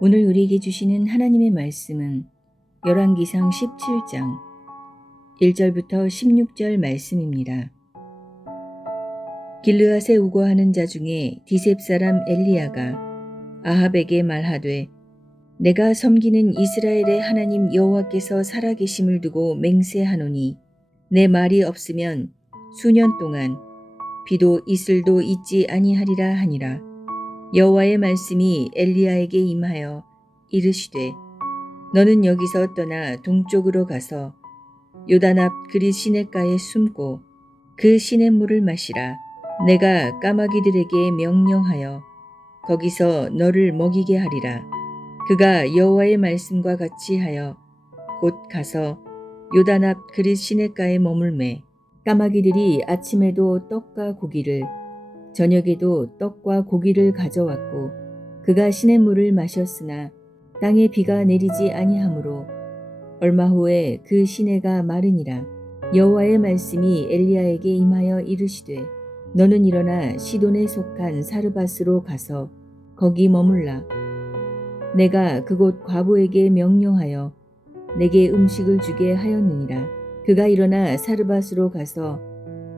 오늘 우리에게 주시는 하나님의 말씀은 열왕기상 17장 1절부터 16절 말씀입니다. 길르앗에 우거하는 자 중에 디셉 사람 엘리야가 아합에게 말하되 내가 섬기는 이스라엘의 하나님 여호와께서 살아계심을 두고 맹세하노니 내 말이 없으면 수년 동안 비도 이슬도 있지 아니하리라 하니라. 여호와의 말씀이 엘리야에게 임하여 이르시되 너는 여기서 떠나 동쪽으로 가서 요단 앞 그릿 시냇가에 숨고 그 시냇물을 마시라. 내가 까마귀들에게 명령하여 거기서 너를 먹이게 하리라. 그가 여호와의 말씀과 같이 하여 곧 가서 요단 앞 그릿 시냇가에 머물매 까마귀들이 아침에도 떡과 고기를 저녁에도 떡과 고기를 가져왔고 그가 시냇물을 마셨으나 땅에 비가 내리지 아니하므로 얼마 후에 그 시내가 마르니라. 여호와의 말씀이 엘리야에게 임하여 이르시되 너는 일어나 시돈에 속한 사르밧으로 가서 거기 머물라. 내가 그곳 과부에게 명령하여 내게 음식을 주게 하였느니라. 그가 일어나 사르밧으로 가서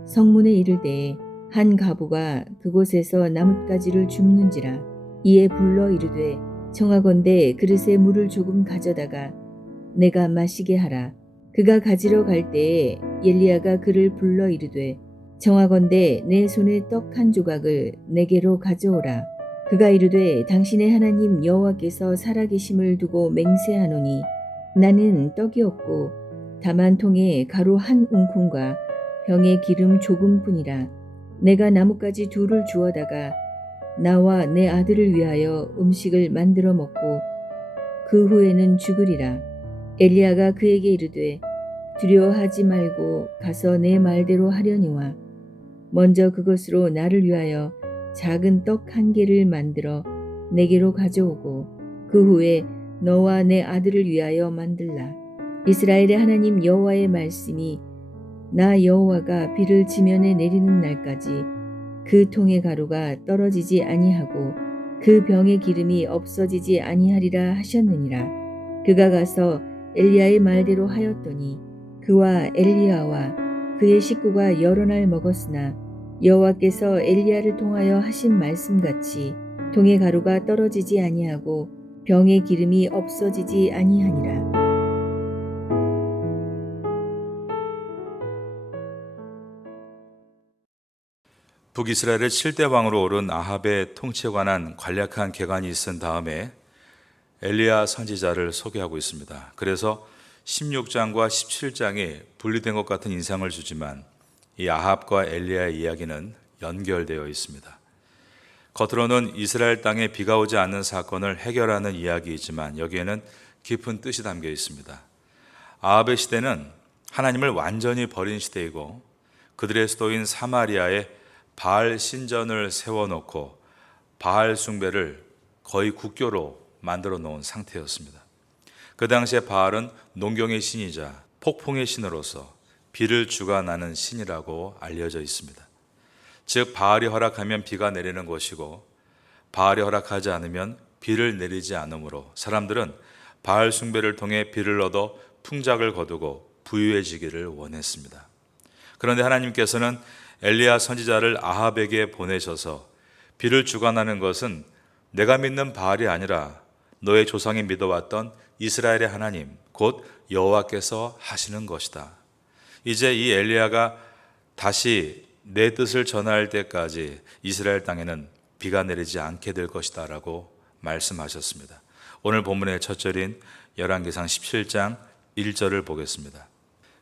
성문에 이를 때에 한 과부가 그곳에서 나뭇가지를 줍는지라. 이에 불러 이르되 청하건대 그릇에 물을 조금 가져다가 내가 마시게 하라. 그가 가지러 갈 때에 엘리야가 그를 불러 이르되 청하건대 내 손에 떡 한 조각을 내게로 가져오라. 그가 이르되 당신의 하나님 여호와께서 살아계심을 두고 맹세하노니 나는 떡이 없고 다만 통에 가루 한 웅큼과 병에 기름 조금뿐이라. 내가 나뭇가지 둘을 주워다가 나와 내 아들을 위하여 음식을 만들어 먹고 그 후에는 죽으리라. 엘리야가 그에게 이르되 두려워하지 말고 가서 내 말대로 하려니와 먼저 그것으로 나를 위하여 작은 떡 한 개를 만들어 내게로 가져오고 그 후에 너와 내 아들을 위하여 만들라. 이스라엘의 하나님 여호와의 말씀이 나 여호와가 비를 지면에 내리는 날까지 그 통의 가루가 떨어지지 아니하고 그 병의 기름이 없어지지 아니하리라 하셨느니라. 그가 가서 엘리야의 말대로 하였더니 그와 엘리야와 그의 식구가 여러 날 먹었으나 여호와께서 엘리야를 통하여 하신 말씀같이 통의 가루가 떨어지지 아니하고 병의 기름이 없어지지 아니하니라. 북이스라엘의 7대 왕으로 오른 아합의 통치에 관한 간략한 개관이 있은 다음에 엘리야 선지자를 소개하고 있습니다. 그래서 16장과 17장이 분리된 것 같은 인상을 주지만 이 아합과 엘리야의 이야기는 연결되어 있습니다. 겉으로는 이스라엘 땅에 비가 오지 않는 사건을 해결하는 이야기이지만 여기에는 깊은 뜻이 담겨 있습니다. 아합의 시대는 하나님을 완전히 버린 시대이고 그들의 수도인 사마리아에 바알 신전을 세워놓고 바알 숭배를 거의 국교로 만들어 놓은 상태였습니다. 그 당시에 바알은 농경의 신이자 폭풍의 신으로서 비를 주관하는 신이라고 알려져 있습니다. 즉 바알이 허락하면 비가 내리는 것이고 바알이 허락하지 않으면 비를 내리지 않으므로 사람들은 바알 숭배를 통해 비를 얻어 풍작을 거두고 부유해지기를 원했습니다. 그런데 하나님께서는 엘리야 선지자를 아합에게 보내셔서 비를 주관하는 것은 내가 믿는 바알이 아니라 너의 조상이 믿어왔던 이스라엘의 하나님 곧 여호와께서 하시는 것이다. 이제 이 엘리야가 다시 내 뜻을 전할 때까지 이스라엘 땅에는 비가 내리지 않게 될 것이다 라고 말씀하셨습니다. 오늘 본문의 첫 절인 열왕기상 17장 1절을 보겠습니다.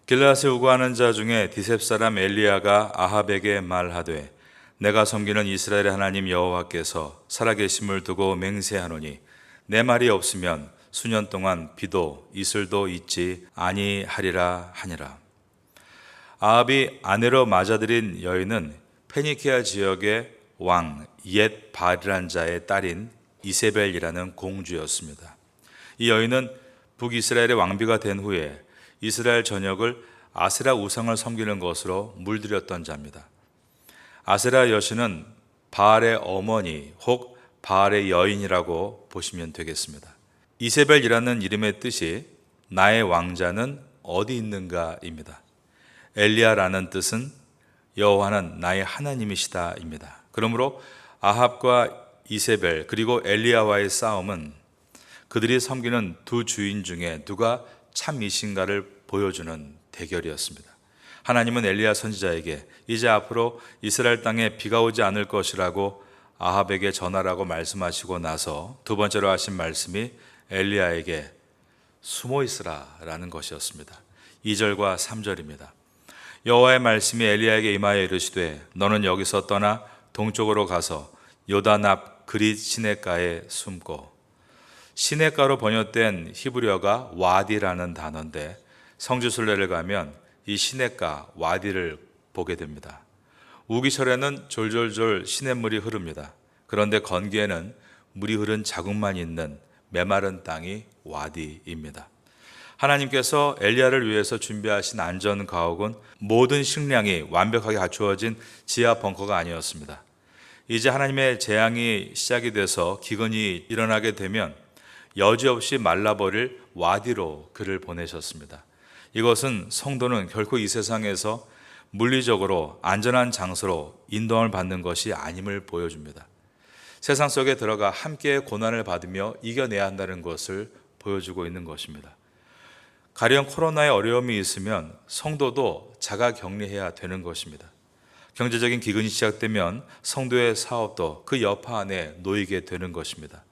길르앗에 우거하는 자 중에 디셉 사람 엘리야가 아합에게 말하되 내가 섬기는 이스라엘의 하나님 여호와께서 살아계심을 두고 맹세하노니 내 말이 없으면 수년 동안 비도 이슬도 있지 아니하리라 하니라. 아합이 아내로 맞아들인 여인은 페니키아 지역의 왕 옛 바알이라는 자의 딸인 이세벨이라는 공주였습니다. 이 여인은 북이스라엘의 왕비가 된 후에 이스라엘 전역을 아세라 우상을 섬기는 것으로 물들였던 자입니다. 아세라 여신은 바알의 어머니 혹 바알의 여인이라고 보시면 되겠습니다. 이세벨이라는 이름의 뜻이 나의 왕자는 어디 있는가입니다. 엘리야라는 뜻은 여호와는 나의 하나님이시다입니다. 그러므로 아합과 이세벨 그리고 엘리야와의 싸움은 그들이 섬기는 두 주인 중에 누가 참이신가를 보여주는 대결이었습니다. 하나님은 엘리야 선지자에게 이제 앞으로 이스라엘 땅에 비가 오지 않을 것이라고 아합에게 전하라고 말씀하시고 나서 두 번째로 하신 말씀이 엘리야에게 숨어 있으라라는 것이었습니다. 2절과 3절입니다. 여호와의 말씀이 엘리야에게 임하여 이르시되 너는 여기서 떠나 동쪽으로 가서 요단 앞 그릿 시냇가에 숨고. 시냇가로 번역된 히브리어가 와디라는 단어인데 성지순례를 가면 이 시냇가 와디를 보게 됩니다. 우기철에는 졸졸졸 시냇물이 흐릅니다. 그런데 건기에는 물이 흐른 자국만 있는 메마른 땅이 와디입니다. 하나님께서 엘리야를 위해서 준비하신 안전 가옥은 모든 식량이 완벽하게 갖추어진 지하 벙커가 아니었습니다. 이제 하나님의 재앙이 시작이 돼서 기근이 일어나게 되면 여지없이 말라버릴 와디로 그를 보내셨습니다. 이것은 성도는 결코 이 세상에서 물리적으로 안전한 장소로 인도함을 받는 것이 아님을 보여줍니다. 세상 속에 들어가 함께 고난을 받으며 이겨내야 한다는 것을 보여주고 있는 것입니다. 가령 코로나의 어려움이 있으면 성도도 자가 격리해야 되는 것입니다. 경제적인 기근이 시작되면 성도의 사업도 그 여파 안에 놓이게 되는 것입니다.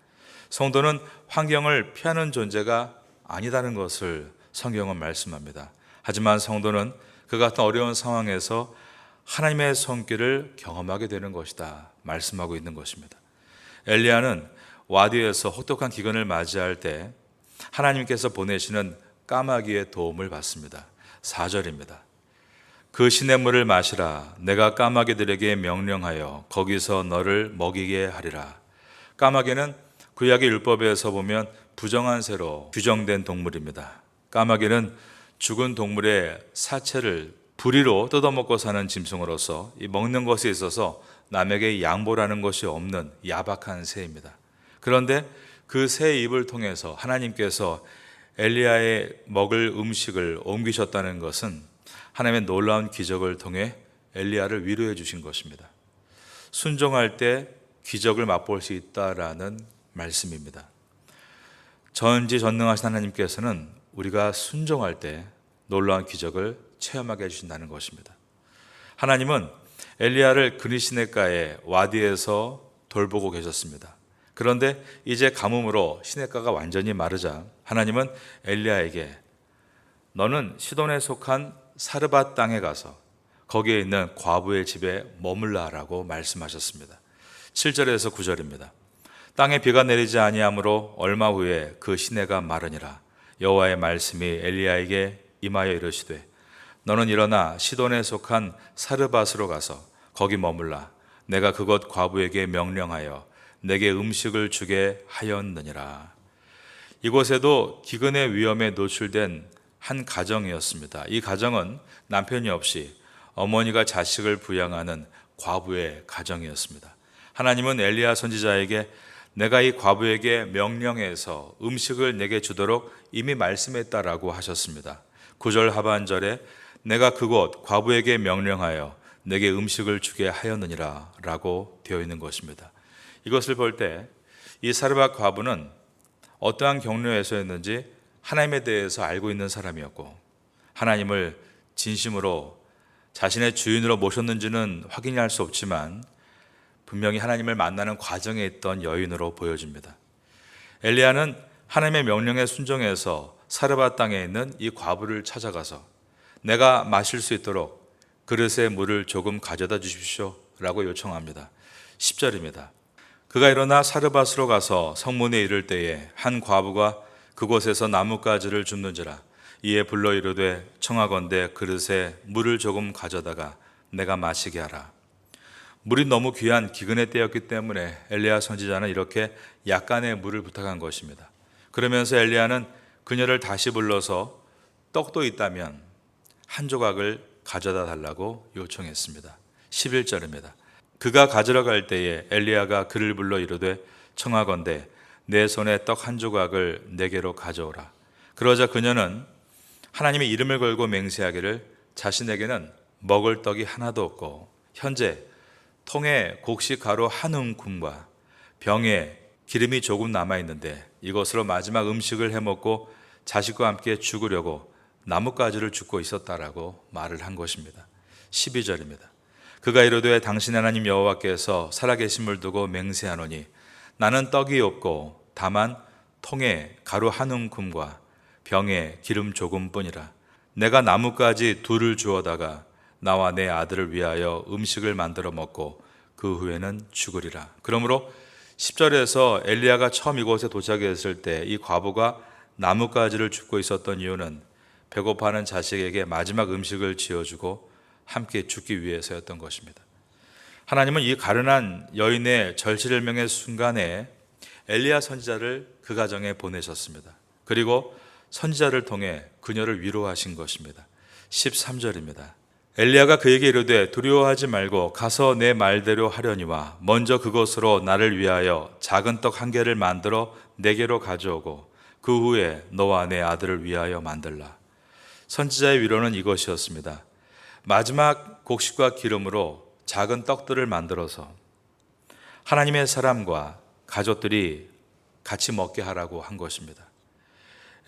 성도는 환경을 피하는 존재가 아니다는 것을 성경은 말씀합니다. 하지만 성도는 그 같은 어려운 상황에서 하나님의 손길을 경험하게 되는 것이다 말씀하고 있는 것입니다. 엘리야는 와디에서 혹독한 기근을 맞이할 때 하나님께서 보내시는 까마귀의 도움을 받습니다. 4절입니다. 그 시냇물을 마시라. 내가 까마귀들에게 명령하여 거기서 너를 먹이게 하리라. 까마귀는 구약의 율법에서 보면 부정한 새로 규정된 동물입니다. 까마귀는 죽은 동물의 사체를 부리로 뜯어먹고 사는 짐승으로서 이 먹는 것에 있어서 남에게 양보라는 것이 없는 야박한 새입니다. 그런데 그 새의 입을 통해서 하나님께서 엘리야의 먹을 음식을 옮기셨다는 것은 하나님의 놀라운 기적을 통해 엘리야를 위로해 주신 것입니다. 순종할 때 기적을 맛볼 수 있다라는 말씀입니다. 전지전능하신 하나님께서는 우리가 순종할 때 놀라운 기적을 체험하게 해주신다는 것입니다. 하나님은 엘리야를 그릿 시냇가에 와디에서 돌보고 계셨습니다. 그런데 이제 가뭄으로 시냇가가 완전히 마르자 하나님은 엘리야에게 너는 시돈에 속한 사르밧 땅에 가서 거기에 있는 과부의 집에 머물라라고 말씀하셨습니다. 7절에서 9절입니다. 땅에 비가 내리지 아니하므로 얼마 후에 그 시내가 마르니라. 여호와의 말씀이 엘리야에게 임하여 이르시되 너는 일어나 시돈에 속한 사르밧으로 가서 거기 머물라. 내가 그곳 과부에게 명령하여 내게 음식을 주게 하였느니라. 이곳에도 기근의 위험에 노출된 한 가정이었습니다. 이 가정은 남편이 없이 어머니가 자식을 부양하는 과부의 가정이었습니다. 하나님은 엘리야 선지자에게 내가 이 과부에게 명령해서 음식을 내게 주도록 이미 말씀했다라고 하셨습니다. 9절 하반절에 내가 그곳 과부에게 명령하여 내게 음식을 주게 하였느니라 라고 되어 있는 것입니다. 이것을 볼 때 이 사르밧 과부는 어떠한 경로에서였는지 하나님에 대해서 알고 있는 사람이었고 하나님을 진심으로 자신의 주인으로 모셨는지는 확인할 수 없지만 분명히 하나님을 만나는 과정에 있던 여인으로 보여집니다. 엘리야는 하나님의 명령에 순종해서 사르밧 땅에 있는 이 과부를 찾아가서 내가 마실 수 있도록 그릇에 물을 조금 가져다 주십시오 라고 요청합니다. 10절입니다. 그가 일어나 사르밧으로 가서 성문에 이를 때에 한 과부가 그곳에서 나뭇가지를 줍는지라. 이에 불러 이르되 청하건대 그릇에 물을 조금 가져다가 내가 마시게 하라. 물이 너무 귀한 기근의 때였기 때문에 엘리야 선지자는 이렇게 약간의 물을 부탁한 것입니다. 그러면서 엘리야는 그녀를 다시 불러서 떡도 있다면 한 조각을 가져다 달라고 요청했습니다. 11절입니다. 그가 가지러 갈 때에 엘리야가 그를 불러 이르되 청하건대 내 손에 떡 한 조각을 내게로 가져오라. 그러자 그녀는 하나님의 이름을 걸고 맹세하기를 자신에게는 먹을 떡이 하나도 없고 현재 통에 곡식 가루 한 움큼과 병에 기름이 조금 남아있는데 이것으로 마지막 음식을 해먹고 자식과 함께 죽으려고 나뭇가지를 줍고 있었다라고 말을 한 것입니다. 12절입니다. 그가 이르되 당신 하나님 여호와께서 살아계심을 두고 맹세하노니 나는 떡이 없고 다만 통에 가루 한 움큼과 병에 기름 조금뿐이라. 내가 나뭇가지 둘을 주어다가 나와 내 아들을 위하여 음식을 만들어 먹고 그 후에는 죽으리라. 그러므로 10절에서 엘리야가 처음 이곳에 도착했을 때 이 과부가 나뭇가지를 줍고 있었던 이유는 배고파하는 자식에게 마지막 음식을 지어주고 함께 죽기 위해서였던 것입니다. 하나님은 이 가련한 여인의 절실일명의 순간에 엘리야 선지자를 그 가정에 보내셨습니다. 그리고 선지자를 통해 그녀를 위로하신 것입니다. 13절입니다. 엘리야가 그에게 이르되 두려워하지 말고 가서 내 말대로 하려니와 먼저 그것으로 나를 위하여 작은 떡 한 개를 만들어 내게로 가져오고 그 후에 너와 내 아들을 위하여 만들라. 선지자의 위로는 이것이었습니다. 마지막 곡식과 기름으로 작은 떡들을 만들어서 하나님의 사람과 가족들이 같이 먹게 하라고 한 것입니다.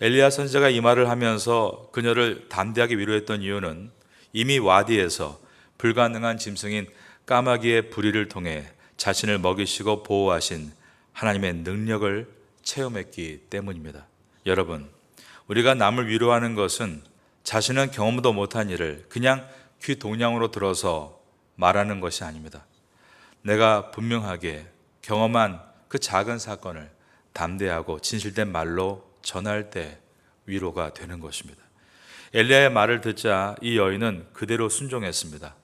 엘리야 선지자가 이 말을 하면서 그녀를 담대하게 위로했던 이유는 이미 와디에서 불가능한 짐승인 까마귀의 부리를 통해 자신을 먹이시고 보호하신 하나님의 능력을 체험했기 때문입니다. 여러분, 우리가 남을 위로하는 것은 자신은 경험도 못한 일을 그냥 귀 동냥으로 들어서 말하는 것이 아닙니다. 내가 분명하게 경험한 그 작은 사건을 담대하고 진실된 말로 전할 때 위로가 되는 것입니다. 엘리야의 말을 듣자 이 여인은 그대로 순종했습니다.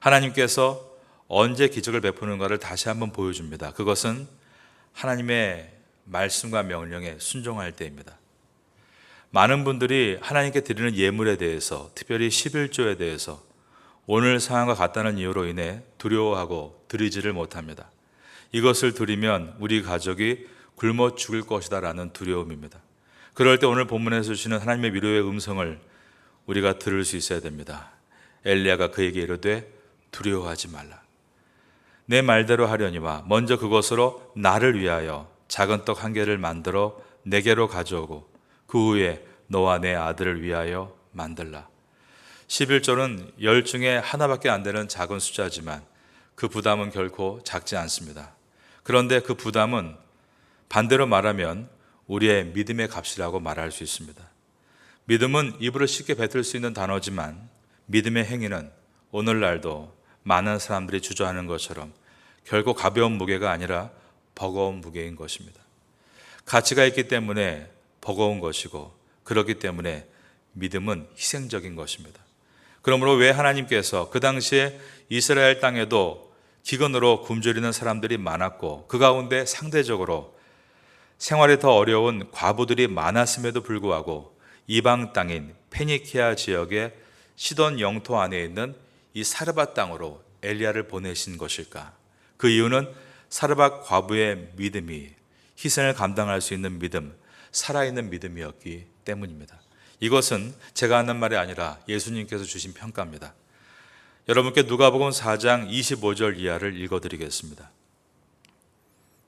하나님께서 언제 기적을 베푸는가를 다시 한번 보여줍니다. 그것은 하나님의 말씀과 명령에 순종할 때입니다. 많은 분들이 하나님께 드리는 예물에 대해서, 특별히 11조에 대해서 오늘 상황과 같다는 이유로 인해 두려워하고 드리지를 못합니다. 이것을 드리면 우리 가족이 굶어 죽을 것이다 라는 두려움입니다. 그럴 때 오늘 본문에서 주시는 하나님의 위로의 음성을 우리가 들을 수 있어야 됩니다. 엘리야가 그에게 이르되 두려워하지 말라. 내 말대로 하려니와 먼저 그것으로 나를 위하여 작은 떡 한 개를 만들어 내게로 가져오고 그 후에 너와 내 아들을 위하여 만들라. 11조는 10 중에 하나밖에 안 되는 작은 숫자지만 그 부담은 결코 작지 않습니다. 그런데 그 부담은 반대로 말하면 우리의 믿음의 값이라고 말할 수 있습니다. 믿음은 입으로 쉽게 뱉을 수 있는 단어지만 믿음의 행위는 오늘날도 많은 사람들이 주저하는 것처럼 결코 가벼운 무게가 아니라 버거운 무게인 것입니다. 가치가 있기 때문에 버거운 것이고 그렇기 때문에 믿음은 희생적인 것입니다. 그러므로 왜 하나님께서 그 당시에 이스라엘 땅에도 기근으로 굶주리는 사람들이 많았고 그 가운데 상대적으로 생활이 더 어려운 과부들이 많았음에도 불구하고 이방 땅인 페니키아 지역의 시돈 영토 안에 있는 이 사르밧 땅으로 엘리야를 보내신 것일까? 그 이유는 사르밧 과부의 믿음이 희생을 감당할 수 있는 믿음, 살아있는 믿음이었기 때문입니다. 이것은 제가 하는 말이 아니라 예수님께서 주신 평가입니다. 여러분께 누가복음 4장 25절 이하를 읽어드리겠습니다.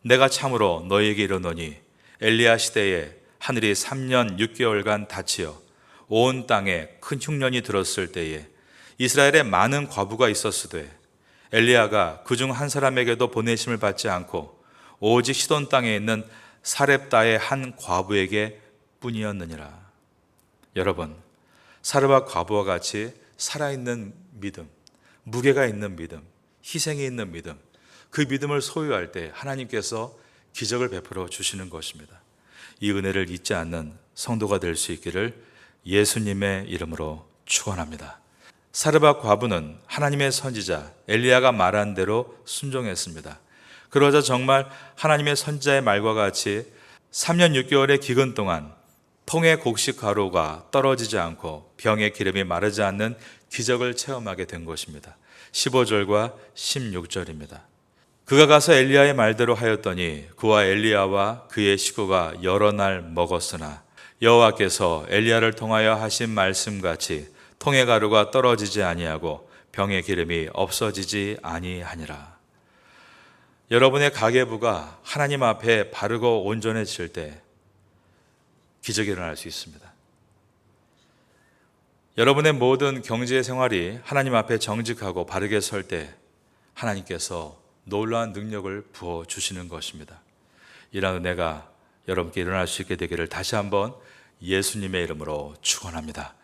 내가 참으로 너희에게 이르노니 엘리야 시대에 하늘이 3년 6개월간 닫히어 온 땅에 큰 흉년이 들었을 때에 이스라엘에 많은 과부가 있었으되 엘리야가 그중 한 사람에게도 보내심을 받지 않고 오직 시돈 땅에 있는 사렙다의 한 과부에게 뿐이었느니라. 여러분, 사르밧 과부와 같이 살아있는 믿음, 무게가 있는 믿음, 희생이 있는 믿음, 그 믿음을 소유할 때 하나님께서 기적을 베풀어 주시는 것입니다. 이 은혜를 잊지 않는 성도가 될 수 있기를 예수님의 이름으로 축원합니다. 사르밧 과부는 하나님의 선지자 엘리야가 말한 대로 순종했습니다. 그러자 정말 하나님의 선지자의 말과 같이 3년 6개월의 기근 동안 통의 곡식 가루가 떨어지지 않고 병의 기름이 마르지 않는 기적을 체험하게 된 것입니다. 15절과 16절입니다. 그가 가서 엘리야의 말대로 하였더니 그와 엘리야와 그의 식구가 여러 날 먹었으나 여호와께서 엘리야를 통하여 하신 말씀같이 통의 가루가 떨어지지 아니하고 병의 기름이 없어지지 아니하니라. 여러분의 가계부가 하나님 앞에 바르고 온전해질 때 기적이 일어날 수 있습니다. 여러분의 모든 경제 생활이 하나님 앞에 정직하고 바르게 설 때 하나님께서 놀라운 능력을 부어주시는 것입니다. 이런 은혜가 여러분께 일어날 수 있게 되기를 다시 한번 예수님의 이름으로 축원합니다.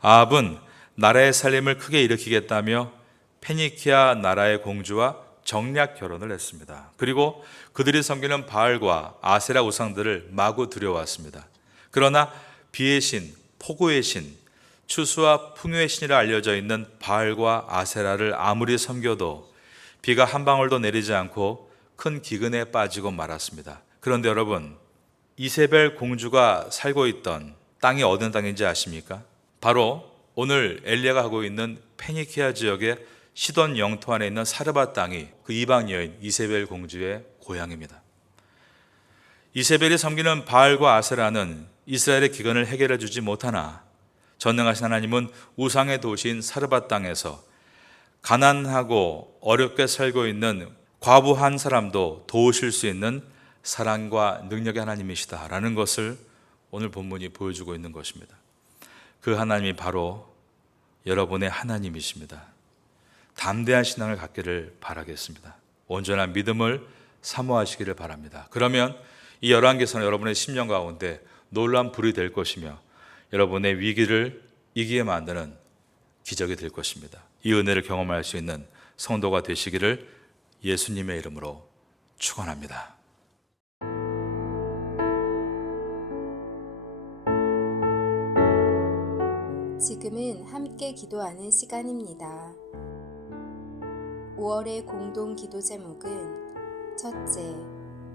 아합은 나라의 살림을 크게 일으키겠다며 페니키아 나라의 공주와 정략 결혼을 했습니다. 그리고 그들이 섬기는 바알과 아세라 우상들을 마구 들여왔습니다. 그러나 비의 신, 폭우의 신, 추수와 풍요의 신이라 알려져 있는 바알과 아세라를 아무리 섬겨도 비가 한 방울도 내리지 않고 큰 기근에 빠지고 말았습니다. 그런데 여러분, 이세벨 공주가 살고 있던 땅이 어느 땅인지 아십니까? 바로 오늘 엘리야가 하고 있는 페니키아 지역의 시돈 영토 안에 있는 사르밧 땅이 그 이방 여인 이세벨 공주의 고향입니다. 이세벨이 섬기는 바알과 아세라는 이스라엘의 기근을 해결해 주지 못하나 전능하신 하나님은 우상의 도시인 사르밧 땅에서 가난하고 어렵게 살고 있는 과부 한 사람도 도우실 수 있는 사랑과 능력의 하나님이시다라는 것을 오늘 본문이 보여주고 있는 것입니다. 그 하나님이 바로 여러분의 하나님이십니다. 담대한 신앙을 갖기를 바라겠습니다. 온전한 믿음을 사모하시기를 바랍니다. 그러면 이 열왕기서는 여러분의 심령 가운데 놀라운 불이 될 것이며 여러분의 위기를 이기게 만드는 기적이 될 것입니다. 이 은혜를 경험할 수 있는 성도가 되시기를 예수님의 이름으로 축원합니다. 지금은 함께 기도하는 시간입니다. 5월의 공동 기도 제목은 첫째,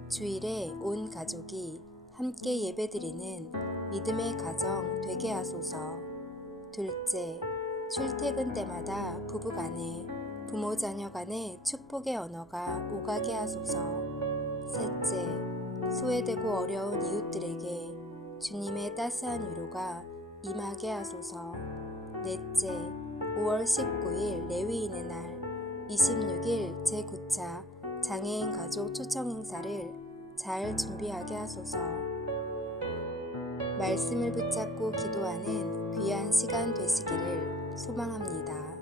주일에 온 가족이 함께 예배드리는 믿음의 가정 되게 하소서. 둘째, 출퇴근 때마다 부부간에 부모 자녀 간의 축복의 언어가 오가게 하소서. 셋째, 소외되고 어려운 이웃들에게 주님의 따스한 위로가 임하게 하소서. 넷째, 5월 19일 레위인의 날, 26일 제9차 장애인 가족 초청 행사를 잘 준비하게 하소서. 말씀을 붙잡고 기도하는 귀한 시간 되시기를 소망합니다.